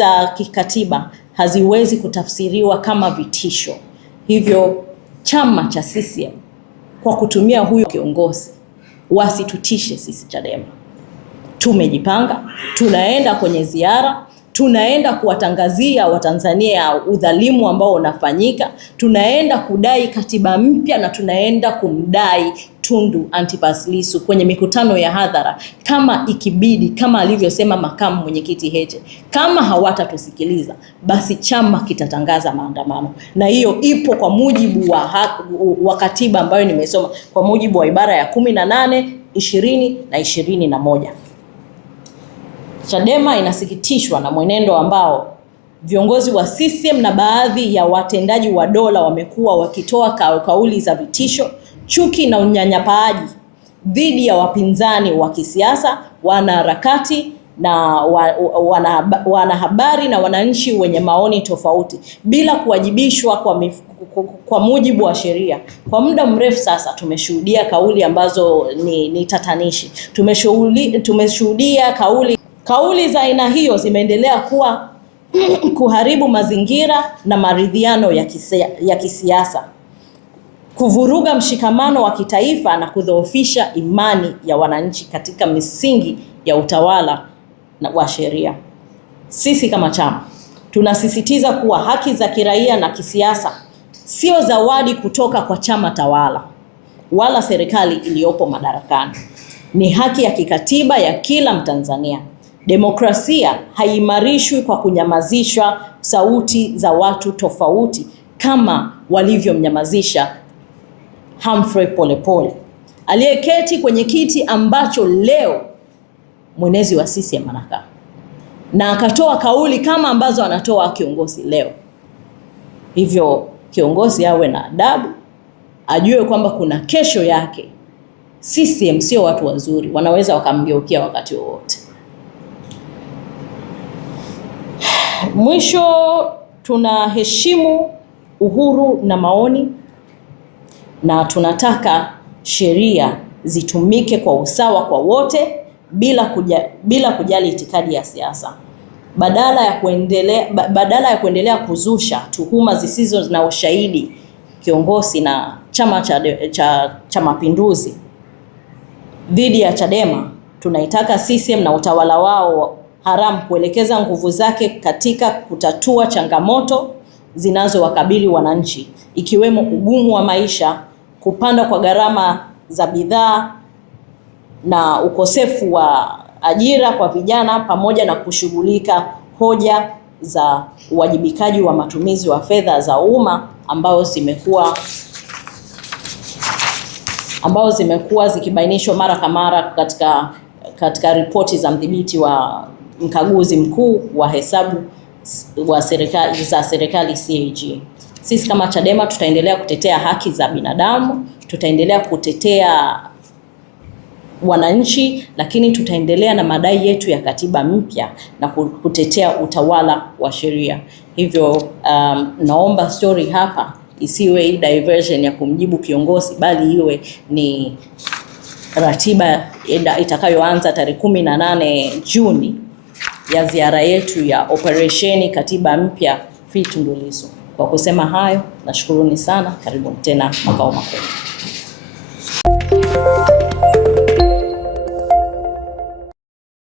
za kikatiba haziwezi kutafsiriwa kama vitisho. Hivyo chama cha CCM kwa kutumia huyo kiongozi wasitutishe sisi Chadema. Tumejipanga, tunaenda kwenye ziara, tunaenda kuwatangazia Watanzania udhalimu ambao unafanyika, tunaenda kudai katiba mpya na tunaenda kumdai Tundu Antipas Lissu kwenye mikutano ya hadhara kama ikibidi, kama alivyosema makamu mwenyekiti Heche. Kama hawatatusikiliza basi chama kitatangaza maandamano, na hiyo ipo kwa mujibu wa katiba ambayo nimesoma, kwa mujibu wa ibara ya 18, 20 na 21. Chadema inasikitishwa na mwenendo ambao viongozi wa CCM na baadhi ya watendaji wa dola wamekuwa wakitoa kauli za vitisho, chuki na unyanyapaaji dhidi ya wapinzani wa kisiasa, wanaharakati na wanahabari na wananchi wenye maoni tofauti bila kuwajibishwa kwa mujibu wa sheria. Kwa muda mrefu sasa tumeshuhudia kauli ambazo ni tatanishi. Tumeshuhudia kauli za aina hiyo zimeendelea kuwa kuharibu mazingira na maridhiano ya kisiasa, kuvuruga mshikamano wa kitaifa na kudhoofisha imani ya wananchi katika misingi ya utawala wa sheria. Sisi kama chama tunasisitiza kuwa haki za kiraia na kisiasa sio zawadi kutoka kwa chama tawala wala serikali iliyopo madarakani. Ni haki ya kikatiba ya kila Mtanzania. Demokrasia haimarishwi kwa kunyamazisha sauti za watu tofauti kama walivyomnyamazisha Humphrey Polepole, aliyeketi kwenye kiti ambacho leo mwenezi wa CCM anakaa, na akatoa kauli kama ambazo anatoa kiongozi leo. Hivyo kiongozi awe na adabu, ajue kwamba kuna kesho yake. CCM sio watu wazuri, wanaweza wakamgeukia wakati wowote. Mwisho, tunaheshimu uhuru na maoni na tunataka sheria zitumike kwa usawa kwa wote bila kujali itikadi ya siasa. Badala ya kuendelea kuzusha tuhuma zisizo na ushahidi, kiongozi na Chama cha Mapinduzi dhidi ya Chadema, tunaitaka CCM na utawala wao haramu kuelekeza nguvu zake katika kutatua changamoto zinazowakabili wananchi, ikiwemo ugumu wa maisha, kupanda kwa gharama za bidhaa na ukosefu wa ajira kwa vijana, pamoja na kushughulika hoja za uwajibikaji wa matumizi wa fedha za umma ambao zimekuwa zikibainishwa mara kwa mara katika ripoti za mdhibiti wa mkaguzi mkuu wa hesabu wa serikali CAG. Sisi kama Chadema tutaendelea kutetea haki za binadamu, tutaendelea kutetea wananchi, lakini tutaendelea na madai yetu ya katiba mpya na kutetea utawala wa sheria. Hivyo naomba story hapa isiwe diversion ya kumjibu kiongozi, bali iwe ni ratiba itakayoanza tarehe 18 Juni ya ziara yetu ya operesheni katiba mpya Free Tundu Lissu. Kwa kusema hayo, nashukuruni sana. Karibu tena makao makuu.